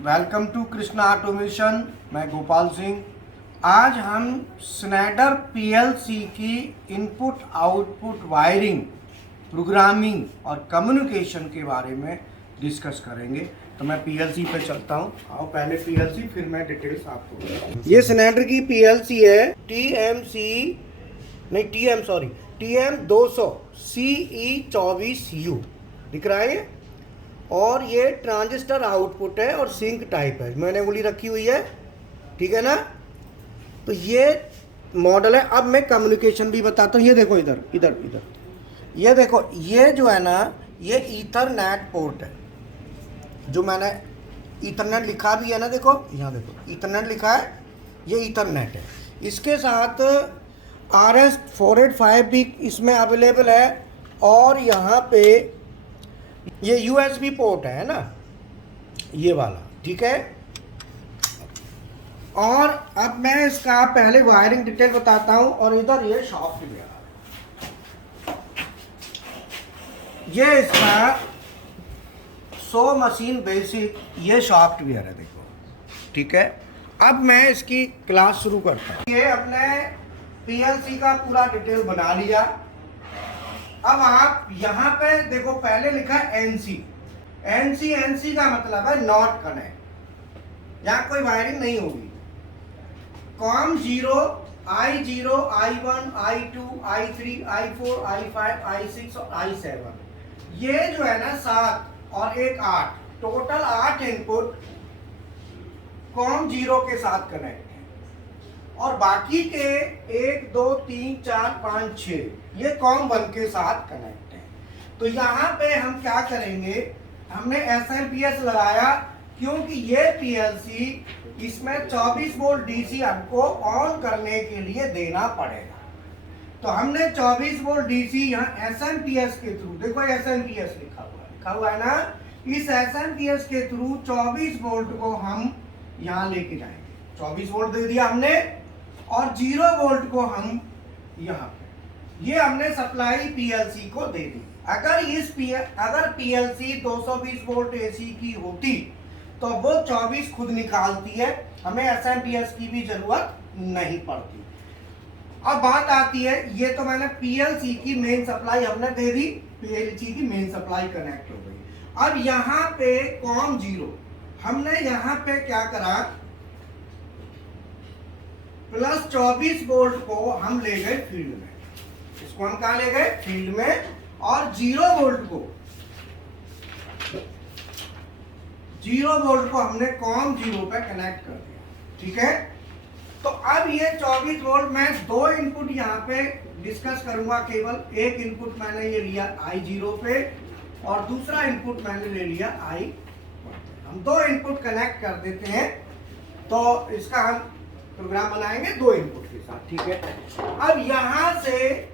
Welcome to Krishna automation. मैं गोपाल सिंह। आज हम स्नाइडर पीएलसी की इनपुट आउटपुट वायरिंग, प्रोग्रामिंग और कम्युनिकेशन के बारे में डिस्कस करेंगे। तो मैं पीएलसी पे चलता हूँ। आओ पहले पीएलसी, फिर मैं डिटेल्स आपको बताऊँ। ये स्नाइडर की पीएलसी है TM 200 CE24U दिख रहा है। और ये ट्रांजिस्टर आउटपुट है और सिंक टाइप है। मैंने उंगली रखी हुई है, ठीक है ना। तो ये मॉडल है। अब मैं कम्युनिकेशन भी बताता हूँ। ये देखो इधर इधर इधर, ये देखो, ये जो है ना, ये ईथरनेट पोर्ट है। जो मैंने ईथरनेट लिखा भी है ना, देखो यहाँ देखो ईथरनेट लिखा है, ये ईथरनेट है। इसके साथ RS485 भी इसमें अवेलेबल है। और यहाँ पे ये USB पोर्ट है ना, ये वाला, ठीक है। और अब मैं इसका पहले वायरिंग डिटेल बताता हूं। और इधर ये सॉफ्टवेयर, ये इसका 100 मशीन बेसिक ये सॉफ्टवेयर है, देखो, ठीक है। अब मैं इसकी क्लास शुरू करता हूं। ये अपने पीएलसी का पूरा डिटेल बना लिया। अब आप यहाँ पे देखो, पहले लिखा है एनसी का मतलब है नॉट कनेक्ट, यहाँ कोई वायरिंग नहीं होगी। Com 0, I0, I1, I2, I3, I4, I5, I6 और I7, ये जो है ना 7 और 8, टोटल 8 इनपुट कॉम 0 के साथ कनेक्ट है। और बाकी के 1 2 3 4 5 6 ये कॉम 1 के साथ कनेक्ट है। तो यहाँ पे हम क्या करेंगे, हमने SMP लगाया क्योंकि ये पीएलसी, इसमें 24 वोल्ट डीसी हमको ऑन करने के लिए देना पड़ेगा। तो हमने 24 वोल्ट डीसी यहाँ SMP के थ्रू, देखो SMP लिखा हुआ है ना, इस SMP के थ्रू 24 वोल्ट को हम यहाँ लेके जाएंगे। 24 वोल्ट दे दिया हमने और 0 वोल्ट को हम यहाँ पे, ये हमने सप्लाई पीएलसी को दे दी। अगर पीएलसी 220 वोल्ट एसी की होती तो वो 24 खुद निकालती है, हमें SMP की भी जरूरत नहीं पड़ती। अब बात आती है, ये तो मैंने पीएलसी की मेन सप्लाई हमने दे दी, पीएलसी की मेन सप्लाई कनेक्ट हो गई। अब यहाँ पे कॉम 0 हमने यहाँ पे क्या करा, प्लस 24 वोल्ट को हम ले गए फील्ड में। इसको हम कहाँ ले गए, फील्ड में। और 0 वोल्ट को हमने कॉम 0 पे कनेक्ट कर दिया, ठीक है। तो अब ये 24 वोल्ट, मैं 2 इनपुट यहाँ पे डिस्कस करूंगा। केवल एक इनपुट मैंने ये लिया I0 पे और दूसरा इनपुट मैंने ले लिया I1। हम 2 इनपुट कनेक्ट कर देते हैं, तो इसका हम प्रोग्राम बनाएंगे 2 इनपुट के साथ, ठीक है। अब यहां से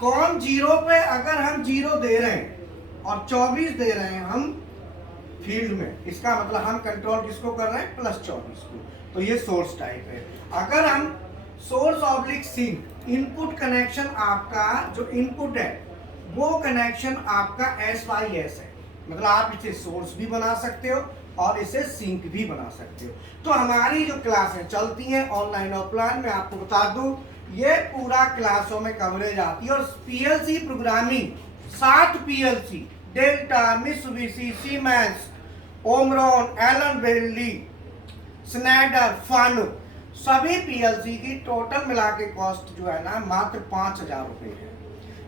कॉम 0 पे अगर हम 0 दे रहे हैं और 24 दे रहे हैं हम फील्ड में, इसका मतलब हम कंट्रोल किसको कर रहे हैं, प्लस 24 को। तो ये सोर्स टाइप है। अगर हम source oblique sink, input connection आपका जो इनपुट है वो कनेक्शन आपका SYS है, मतलब आप इसे सोर्स भी बना सकते हो और इसे सिंक भी बना सकते हो। तो हमारी जो क्लासें चलती हैं ऑनलाइन ऑफलाइन, मैं आपको बता दूं, ये पूरा क्लासों में कवरेज आती है। और PLC programming 7 PLC, Delta, Mitsubishi, Siemens, Omron, Allen Bradley, Schneider, Fanuc, सभी पीएलसी की टोटल मिला के कॉस्ट जो है ना मात्र 5000 रुपये है।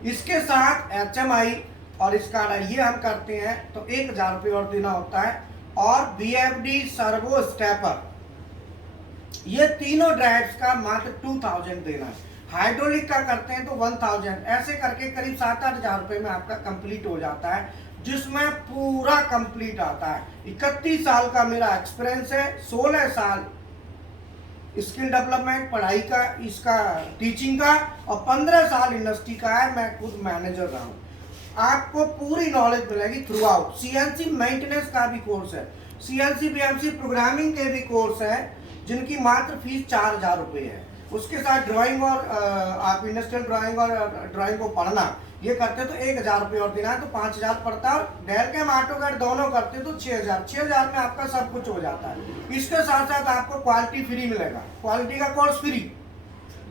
इसके साथ HMI और इसका ये हम करते हैं तो 1000 रुपये और देना होता है। और BFD सर्वो स्टेपर, ये तीनों ड्राइव्स का मात्र 2000 देना है। हाइड्रोलिक का करते हैं तो 1000, ऐसे करके करीब 7-8 हजार रुपये में आपका कंप्लीट हो जाता है, जिसमें पूरा कंप्लीट आता है। 31 साल का मेरा एक्सपीरियंस है, 16 साल स्किल डेवलपमेंट पढ़ाई का, इसका टीचिंग का, और 15 साल इंडस्ट्री का है। मैं खुद मैनेजर रहा हूँ। आपको पूरी नॉलेज मिलेगी थ्रू आउट। CNC मेंटेनेंस का भी कोर्स है, CNC BMC प्रोग्रामिंग के भी कोर्स है, जिनकी मात्र फीस 4000 रुपये है। उसके साथ ड्राइंग और आप इंडस्ट्रियल ड्राइंग और ड्राइंग को पढ़ना, ये करते तो 1,000 रुपये और देना है तो 5,000 पड़ता है। और डेल कैम ऑटोकैड दोनों करते तो 6,000 में आपका सब कुछ हो जाता है। इसके साथ साथ आपको क्वालिटी फ्री मिलेगा, क्वालिटी का course free,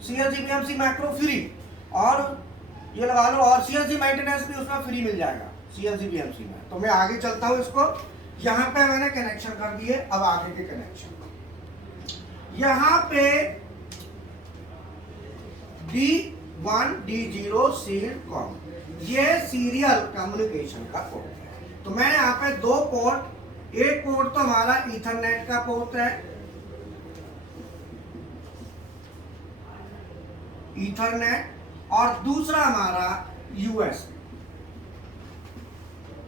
CNC BMC macro free, और ये लगा लो, और CNC मेंटेनेंस भी उसमें फ्री मिल जाएगा CNC BMC में। तो मैं आगे चलता हूँ, इसको यहाँ पे मैंने कनेक्शन कर दिए। अब आगे के कनेक्शन, यहाँ पे D1 D0 सीरियल कॉम, ये सीरियल कम्युनिकेशन का पोर्ट है। तो मैं यहाँ पे दो पोर्ट, एक पोर्ट तो हमारा ईथरनेट का पोर्ट है, ईथरनेट, और दूसरा हमारा USB,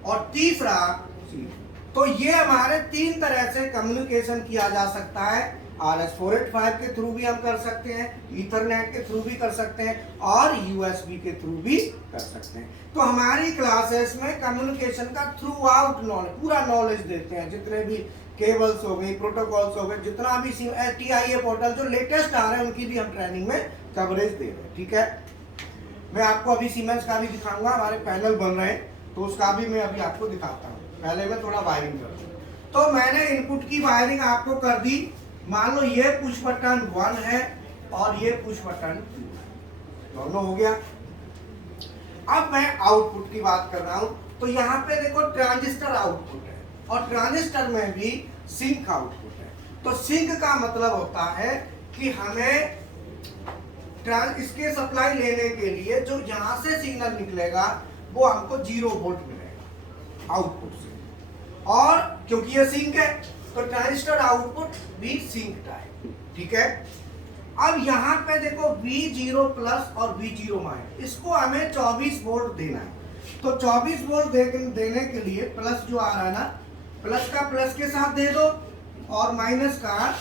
और तीसरा सीरियल। तो ये हमारे 3 तरह से कम्युनिकेशन किया जा सकता है। RS485 के थ्रू भी हम कर सकते हैं, ईथरनेट के थ्रू भी कर सकते हैं, और USB के थ्रू भी कर सकते हैं। तो हमारी क्लासेस में कम्युनिकेशन का थ्रू आउट नॉलेज, पूरा नॉलेज देते हैं। जितने भी केबल्स हो गई, प्रोटोकॉल्स हो गए, जितना भी TIA पोर्टल जो लेटेस्ट आ रहे हैं उनकी भी हम ट्रेनिंग में कवरेज दे रहे हैं। ठीक है, मैं आपको अभी सीमेंस का भी दिखाऊंगा, हमारे पैनल बन रहे हैं तो उसका भी मैं अभी आपको दिखाता हूँ। पहले मैं थोड़ा वायरिंग कर दूँ। तो मैंने इनपुट की वायरिंग आपको कर दी। मान लो ये पुश बटन 1 है और ये पुश बटन 2, दोनों हो गया। अब मैं आउटपुट की बात कर रहा हूं। तो यहाँ पे देखो ट्रांजिस्टर आउटपुट है, और ट्रांजिस्टर में भी सिंक आउटपुट है। तो सिंक का मतलब होता है कि हमें इसके सप्लाई लेने के लिए जो यहाँ से सिग्नल निकलेगा वो हमको 0 वोल्ट मिलेगा आउटपुट से, और क्योंकि ये सिंक है तो ट्रांजिस्टर आउटपुट भी सिंक्ड है। ठीक है, अब यहाँ पे देखो V0 प्लस और V0 माइनस, इसको हमें 24 वोल्ट देना है। तो 24 वोल्ट देने के लिए प्लस जो आ रहा है ना, प्लस का प्लस के साथ दे दो और माइनस का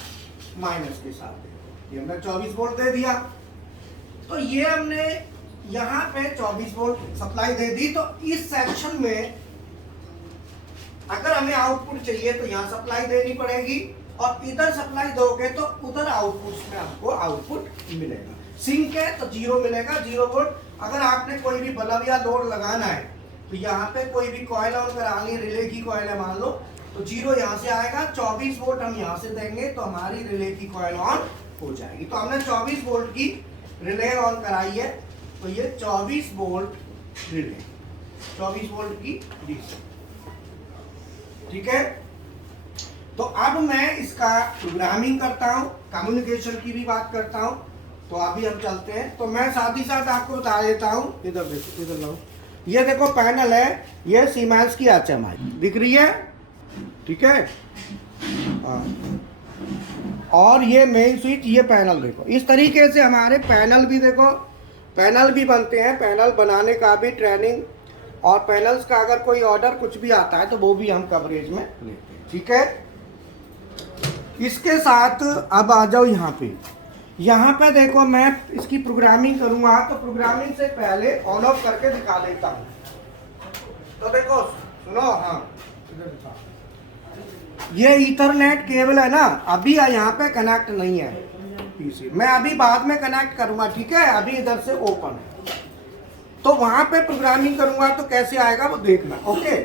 माइनस के साथ दे दो। ये हमने 24 वोल्ट दे दिया। तो ये हमने यहाँ पे 24 वोल्ट सप्लाई दे दी। तो इस सेक्शन में अगर हमें आउटपुट चाहिए तो यहाँ सप्लाई देनी पड़ेगी, और इधर सप्लाई दोगे तो उधर आउटपुट में आपको आउटपुट मिलेगा। सिंक है तो 0 मिलेगा, 0 वोल्ट। अगर आपने कोई भी बल्ब या लोड लगाना है तो यहाँ पे कोई भी कॉइल ऑन करानी है, रिले की कॉइल है मान लो, तो 0 यहाँ से आएगा, 24 वोल्ट हम यहाँ से देंगे तो हमारी रिले की कॉइल ऑन हो जाएगी। तो हमने 24 वोल्ट की रिले ऑन कराई है, तो ये 24 वोल्ट रिले, 24 वोल्ट की डीसी। ठीक है, तो अब मैं इसका प्रोग्रामिंग करता हूं, कम्युनिकेशन की भी बात करता हूं। तो अभी हम चलते हैं। तो मैं साथ ही साथ आपको बता देता हूं, इधर देखो, इधर लाओ, ये देखो पैनल है, ये सीमेंस की HMI दिख रही है। ठीक है, और ये मेन स्विच, ये पैनल देखो। इस तरीके से हमारे पैनल भी देखो, पैनल भी बनते हैं। पैनल बनाने का भी ट्रेनिंग, और पैनल्स का अगर कोई ऑर्डर कुछ भी आता है तो वो भी हम कवरेज में लेते हैं। ठीक है, इसके साथ अब आ जाओ यहाँ पे। यहाँ पे देखो मैं इसकी प्रोग्रामिंग करूँगा, तो प्रोग्रामिंग से पहले ऑन ऑफ करके दिखा देता हूँ। तो देखो सुनो, हाँ ये ईथरनेट केबल है ना, अभी यहाँ पे कनेक्ट नहीं है पीसी, मैं अभी बाद में कनेक्ट करूँगा। ठीक है, अभी इधर से ओपन है, तो वहां पे प्रोग्रामिंग करूंगा तो कैसे आएगा वो देखना। ओके,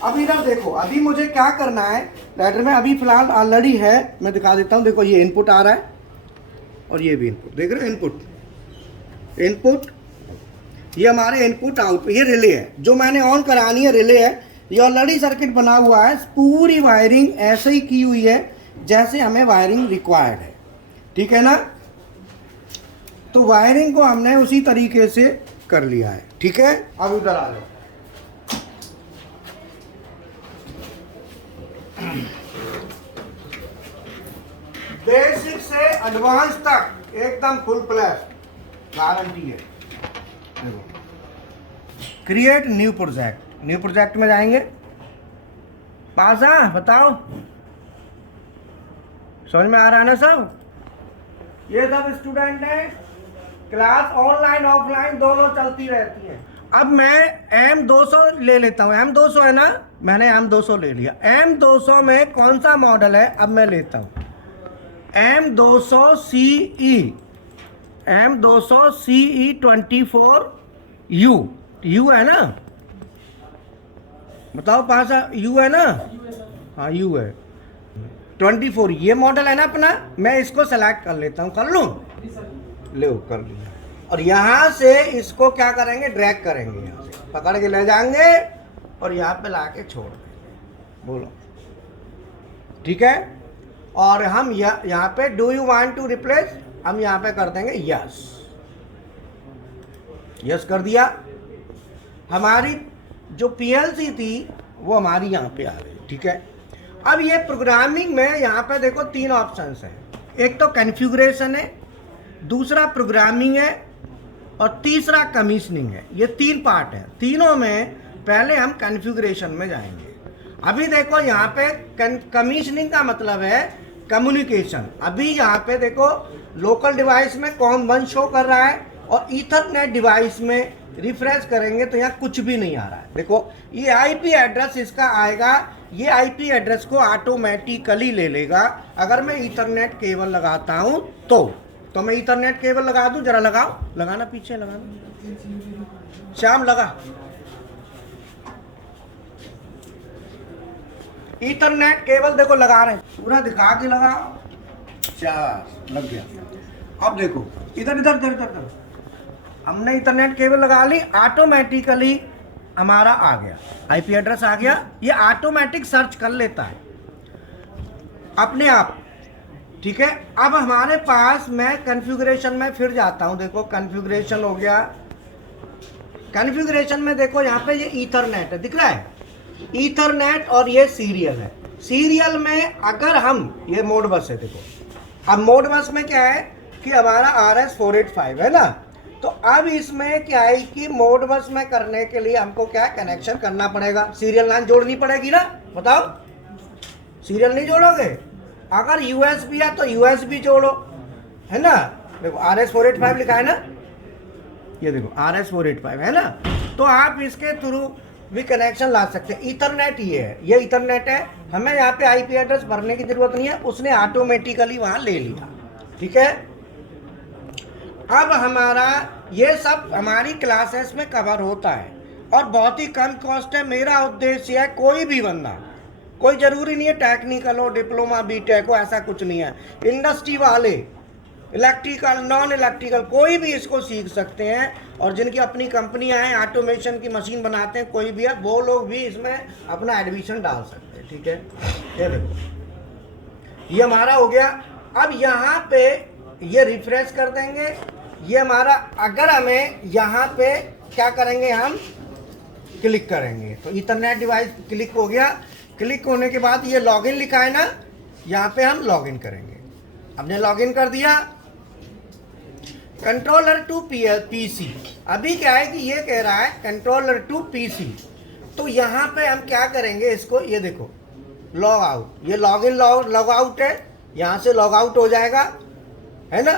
अब इधर देखो, अभी मुझे क्या करना है लैडर में, अभी फिलहाल ऑलरेडी है, मैं दिखा देता हूँ। देखो ये इनपुट आ रहा है और ये भी इनपुट, देख रहे हो, इनपुट, ये हमारे इनपुट आउटपुट, ये रिले है जो मैंने ऑन करानी है, रिले है। ये ऑलरेडी सर्किट बना हुआ है, पूरी वायरिंग ऐसे ही की हुई है जैसे हमें वायरिंग रिक्वायर्ड है। ठीक है ना, तो वायरिंग को हमने उसी तरीके से कर लिया है। ठीक है, अब उधर आ जाओ। बेसिक से एडवांस तक एकदम फुल फ्लैश गारंटी है। Create new project, new project में जाएंगे। पासा बताओ, समझ में आ रहा है ना सब? ये सब स्टूडेंट हैं, क्लास ऑनलाइन ऑफलाइन दोनों चलती रहती है। अब मैं M200 ले लेता हूँ, M200 है ना, मैंने M200 ले लिया। M200 में कौन सा मॉडल है, अब मैं लेता हूँ M200 CE 24U। यू है ना, बताओ पास यू है ना, हाँ यू है 24, ये मॉडल है ना अपना। मैं इसको सेलेक्ट कर लेता हूँ, कर लूँ, ले कर लिया। और यहाँ से इसको क्या करेंगे, ड्रैग करेंगे, यहाँ से पकड़ के ले जाएंगे और यहाँ पे ला के छोड़ देंगे। बोलो ठीक है। और हम यहाँ पे do you want to replace, हम यहाँ पे कर देंगे यस, यस कर दिया। हमारी जो पीएलसी थी वो हमारी यहाँ पे आ गई, ठीक है। अब ये प्रोग्रामिंग में यहाँ पे देखो 3 ऑप्शंस हैं, एक तो कॉन्फ़िगरेशन है, दूसरा प्रोग्रामिंग है और तीसरा कमीशनिंग है। ये 3 पार्ट हैं। तीनों में पहले हम कॉन्फ़िगरेशन में जाएंगे। अभी देखो यहाँ पे कमीशनिंग का मतलब है कम्युनिकेशन। अभी यहाँ पे देखो लोकल डिवाइस में COM1 शो कर रहा है और ईथरनेट डिवाइस में रिफ्रेश करेंगे तो यहाँ कुछ भी नहीं आ रहा है। देखो ये आईपी एड्रेस इसका आएगा, ये आईपी एड्रेस को ऑटोमेटिकली ले लेगा। अगर मैं ईथरनेट केबल लगाता हूँ तो मैं ईथरनेट केबल लगा दूं, जरा लगाओ, लगाना पीछे लगाना, श्याम लगा। ईथरनेट केबल देखो लगा रहे हैं, पूरा दिखा के लगा, शाबाश लग गया। अब देखो इधर इधर इधर इधर हमने ईथरनेट केबल लगा ली, ऑटोमेटिकली हमारा आ गया, आईपी एड्रेस आ गया। ये ऑटोमेटिक सर्च कर लेता है अपने आप, ठीक है। अब हमारे पास, मैं कॉन्फ़िगरेशन में फिर जाता हूं, देखो कॉन्फ़िगरेशन हो गया। कॉन्फ़िगरेशन में देखो यहाँ पे ये ईथरनेट है, दिख रहा है ईथरनेट, और ये सीरियल है। सीरियल में अगर हम, ये मोड बस है देखो, अब मोड बस में क्या है कि हमारा RS485 है ना, तो अब इसमें क्या है कि मोड बस में करने के लिए हमको क्या कनेक्शन करना पड़ेगा, सीरियल लाइन जोड़नी पड़ेगी ना। बताओ सीरियल नहीं जोड़ोगे, अगर USB है तो USB जोड़ो, है ना। देखो RS485 लिखा है ना, ये देखो RS485 है ना, तो आप इसके थ्रू भी कनेक्शन ला सकते हैं। ईथरनेट ये है, ये ईथरनेट है, हमें यहाँ पे आईपी एड्रेस भरने की जरूरत नहीं है, उसने ऑटोमेटिकली वहाँ ले लिया, ठीक है। अब हमारा ये सब हमारी क्लासेस में कवर होता है और बहुत ही कम कॉस्ट है। मेरा उद्देश्य है कोई भी बंदा, कोई ज़रूरी नहीं है टेक्निकल हो, डिप्लोमा बीटेक हो, ऐसा कुछ नहीं है। इंडस्ट्री वाले, इलेक्ट्रिकल, नॉन इलेक्ट्रिकल, कोई भी इसको सीख सकते हैं। और जिनकी अपनी कंपनियां हैं, ऑटोमेशन की मशीन बनाते हैं, कोई भी है, वो लोग भी इसमें अपना एडमिशन डाल सकते हैं, ठीक है। ये देखो ये हमारा हो गया। अब यहाँ पे ये रिफ्रेश कर देंगे, ये हमारा, अगर हमें यहाँ पे क्या करेंगे, हम क्लिक करेंगे तो ईथरनेट डिवाइस क्लिक हो गया। क्लिक होने के बाद ये लॉगिन लिखा है ना, यहाँ पे हम लॉगिन करेंगे। हमने लॉगिन कर दिया, कंट्रोलर टू PC। अभी क्या है कि ये कह रहा है कंट्रोलर टू PC, तो यहाँ पे हम क्या करेंगे, इसको ये देखो लॉग आउट, ये लॉगिन लॉग आउट है, यहाँ से लॉग आउट हो जाएगा, है ना।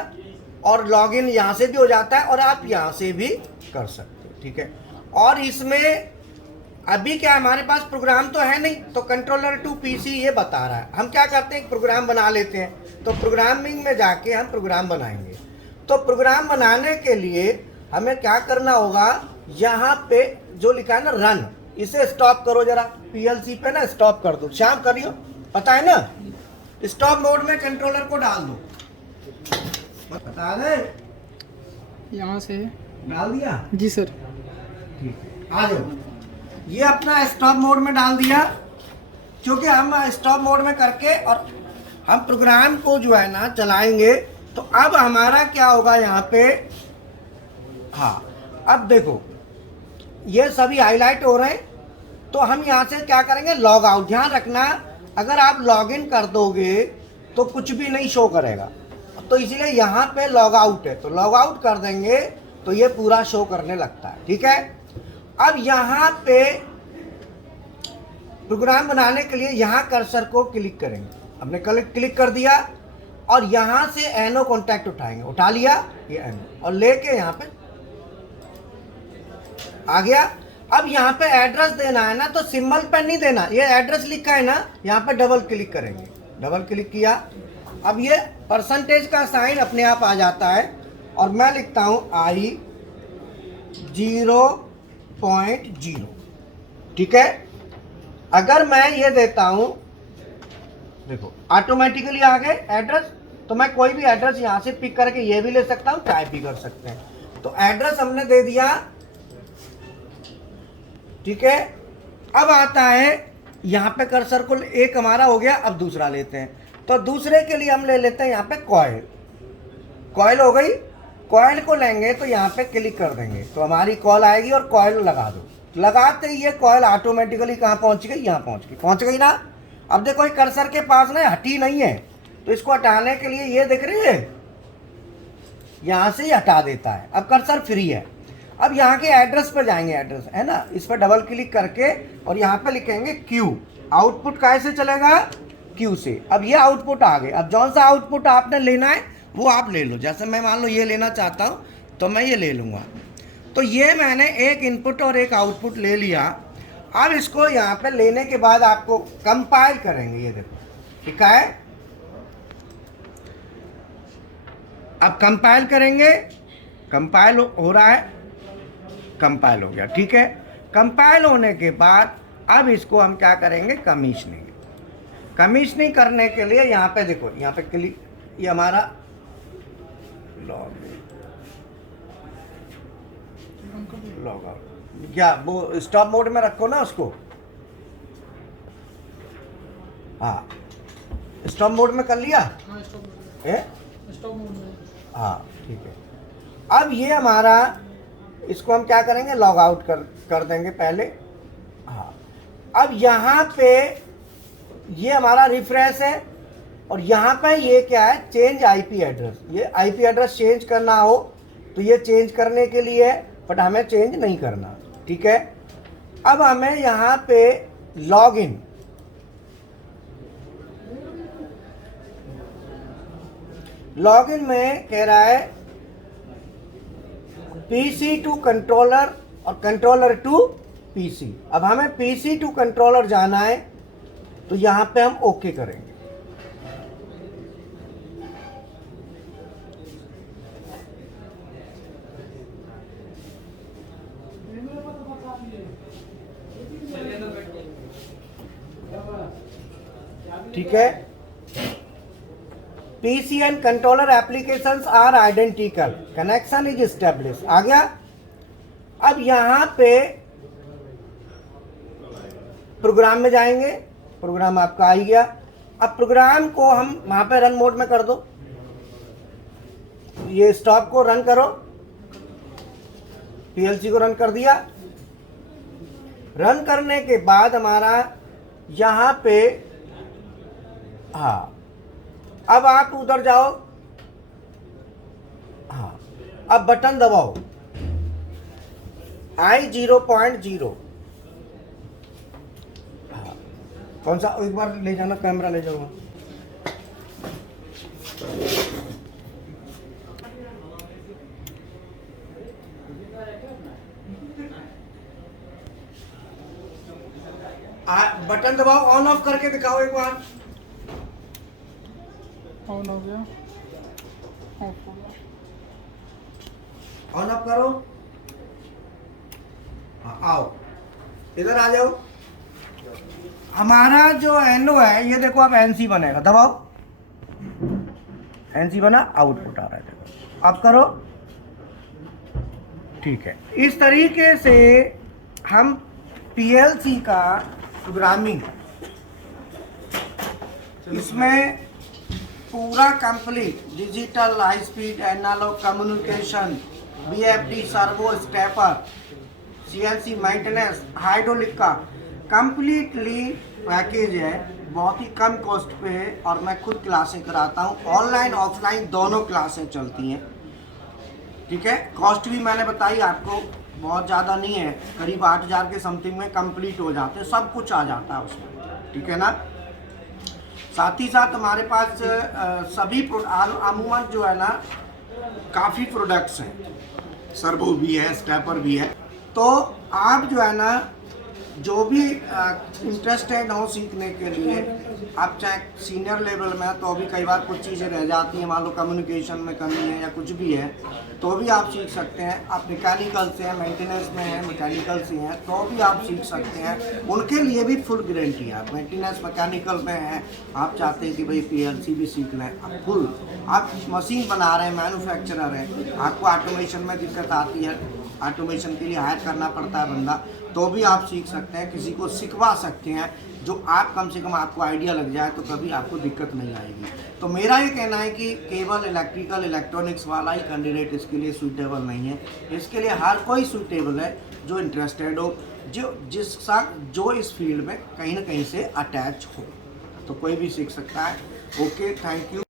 और लॉगिन यहाँ से भी हो जाता है और आप यहाँ से भी कर सकते हो, ठीक है। और इसमें अभी क्या हमारे पास प्रोग्राम तो है नहीं, तो कंट्रोलर टू PC ये बता रहा है। हम क्या करते हैं, प्रोग्राम बना लेते हैं, तो प्रोग्रामिंग में जाके हम प्रोग्राम बनाएंगे। तो प्रोग्राम बनाने के लिए हमें क्या करना होगा, यहाँ पे जो लिखा है ना रन, इसे स्टॉप करो जरा, PLC पे ना स्टॉप कर दो, शाम करियो, पता है ना, स्टॉप मोड में कंट्रोलर को डाल दो, बता दे, यहाँ से डाल दिया जी सर, ठीक है, आ जाओ। ये अपना स्टॉप मोड में डाल दिया, क्योंकि हम स्टॉप मोड में करके और हम प्रोग्राम को जो है ना चलाएंगे। तो अब हमारा क्या होगा यहाँ पे, हाँ अब देखो ये सभी हाईलाइट हो रहे हैं, तो हम यहाँ से क्या करेंगे, लॉग आउट। ध्यान रखना, अगर आप लॉगिन कर दोगे तो कुछ भी नहीं शो करेगा, तो इसलिए यहाँ पे लॉग आउट है, तो लॉग आउट कर देंगे तो ये पूरा शो करने लगता है, ठीक है। अब यहाँ पे प्रोग्राम बनाने के लिए यहाँ कर्सर को क्लिक करेंगे, हमने क्लिक कर दिया और यहाँ से एनो कॉन्टैक्ट उठाएंगे, उठा लिया ये एनो और लेके यहाँ पे आ गया। अब यहाँ पे एड्रेस देना है ना, तो सिंबल पे नहीं देना, ये एड्रेस लिखा है ना, यहाँ पे डबल क्लिक करेंगे, डबल क्लिक किया। अब ये परसेंटेज का साइन अपने आप आ जाता है और मैं लिखता हूँ I0 0.0। ठीक है, अगर मैं ये देता हूं, देखो ऑटोमेटिकली आ गए एड्रेस, तो मैं कोई भी एड्रेस यहां से पिक करके ये भी ले सकता हूं, चाहे भी कर सकते हैं। तो एड्रेस हमने दे दिया। ठीक है, अब आता है यहां पे कर्सर को, एक हमारा हो गया, अब दूसरा लेते हैं। तो दूसरे के लिए हम ले लेते हैं यहां पे कॉइल। कॉइल हो गई, कॉइल को लेंगे तो यहाँ पे क्लिक कर देंगे तो हमारी कॉल आएगी और कॉइल लगा दो। लगाते ही ये कॉइल ऑटोमेटिकली कहाँ पहुँच गई, यहाँ पहुँच गई ना। अब देखो ये कर्सर के पास ना हटी नहीं है, तो इसको हटाने के लिए ये दिख रही है, यहाँ से ही हटा देता है। अब कर्सर फ्री है। अब यहाँ के एड्रेस पर जाएंगे, एड्रेस है ना, इस पर डबल क्लिक करके और यहाँ पे लिखेंगे क्यू। आउटपुट कैसे चलेगा, क्यू से। अब ये आउटपुट आ गए। अब जौन सा आउटपुट आपने लेना है वो आप ले लो। जैसे मैं मान लो ये लेना चाहता हूँ तो मैं ये ले लूँगा। तो ये मैंने एक इनपुट और एक आउटपुट ले लिया। अब इसको यहाँ पे लेने के बाद आपको कंपाइल करेंगे। ये देखो ठीक है, अब कंपाइल करेंगे, कंपाइल हो रहा है, कंपाइल हो गया। ठीक है, कंपाइल होने के बाद अब इसको हम क्या करेंगे, कमीशनिंग। कमीशनिंग करने के लिए यहाँ पे देखो, यहाँ पे क्लिक, ये हमारा लॉग आउट, क्या वो स्टॉप मोड में रखो ना उसको। हाँ, स्टॉप मोड में कर लिया, स्टॉप मोड में। हाँ ठीक है। अब ये हमारा, इसको हम क्या करेंगे, लॉग आउट कर देंगे पहले। हाँ, अब यहाँ पे ये हमारा रिफ्रेश है और यहाँ पे ये क्या है, चेंज आईपी एड्रेस। ये आईपी एड्रेस चेंज करना हो तो ये चेंज करने के लिए है, बट हमें चेंज नहीं करना। ठीक है, अब हमें यहाँ पे लॉग इन, लॉगिन में कह रहा है पीसी टू कंट्रोलर और कंट्रोलर टू पीसी। अब हमें पीसी टू कंट्रोलर जाना है तो यहां पे हम ओके करेंगे। ठीक है, PC and controller applications are identical. Connection is established. आ गया। अब यहाँ पे प्रोग्राम में जाएंगे, प्रोग्राम आपका आ ही गया। अब प्रोग्राम को हम वहाँ पे रन मोड में कर दो, ये स्टॉप को रन करो, PLC को रन कर दिया। रन करने के बाद हमारा यहाँ पे, हाँ अब आप उधर जाओ, हाँ अब बटन दबाओ I0.0। हाँ, कौन सा, एक बार ले जाना, कैमरा ले जाऊंगा। बटन दबाओ, ऑन ऑफ करके दिखाओ एक बार। ऑन हो गया, ऑफ हो गया। ऑन ऑफ करो, हाँ आओ इधर आ जाओ। हमारा जो एनो है ये देखो, अब एनसी बनेगा, दबाओ, एनसी बना, आउटपुट आ रहा है देखो। अब करो, ठीक है। इस तरीके से हम पीएलसी का प्रोग्रामिंग, इसमें पूरा complete digital high speed analog communication, BFD servo stepper, CNC maintenance, hydraulic का कंप्लीटली पैकेज है। बहुत ही कम कॉस्ट पे है और मैं खुद क्लासें कराता हूँ, ऑनलाइन ऑफलाइन दोनों क्लासें चलती हैं। ठीक है, कॉस्ट भी मैंने बताई आपको, बहुत ज़्यादा नहीं है, करीब 8,000 के समथिंग में कंप्लीट हो जाते हैं, सब कुछ आ जाता है उसमें। ठीक है ना, साथ ही साथ हमारे पास सभी अमूमन जो है ना काफ़ी प्रोडक्ट्स हैं, सर्वो भी है, स्टेपर भी है। तो आप जो है ना जो भी इंटरेस्टेड हो सीखने के लिए, आप चाहे सीनियर लेवल में तो अभी कई बार कुछ चीज़ें रह जाती हैं, मान लो कम्युनिकेशन में कमी है या कुछ भी है, तो भी आप सीख सकते हैं। आप मैकेनिकल से हैं, मेंटेनेंस में हैं, मैकेनिकल से हैं, तो भी आप सीख सकते हैं। उनके लिए भी फुल गारंटी है। आप मेंटेनेंस मैकेनिकल में हैं, आप चाहते हैं कि भाई पीएलसी भी सीख लें, आप फुल, आप मशीन बना रहे हैं, मैन्युफैक्चरर हैं, आपको ऑटोमेशन में दिक्कत आती है, ऑटोमेशन के लिए हायर करना पड़ता है बंदा, तो भी आप सीख सकते हैं, किसी को सिखवा सकते हैं, जो आप कम से कम आपको आइडिया लग जाए तो कभी आपको दिक्कत नहीं आएगी। तो मेरा ये कहना है कि केवल इलेक्ट्रिकल इलेक्ट्रॉनिक्स वाला ही कैंडिडेट इसके लिए सूटेबल नहीं है। इसके लिए हर कोई सूटेबल है जो इंटरेस्टेड हो, जो इस फील्ड में कहीं ना कहीं से अटैच हो, तो कोई भी सीख सकता है। Okay, thank you.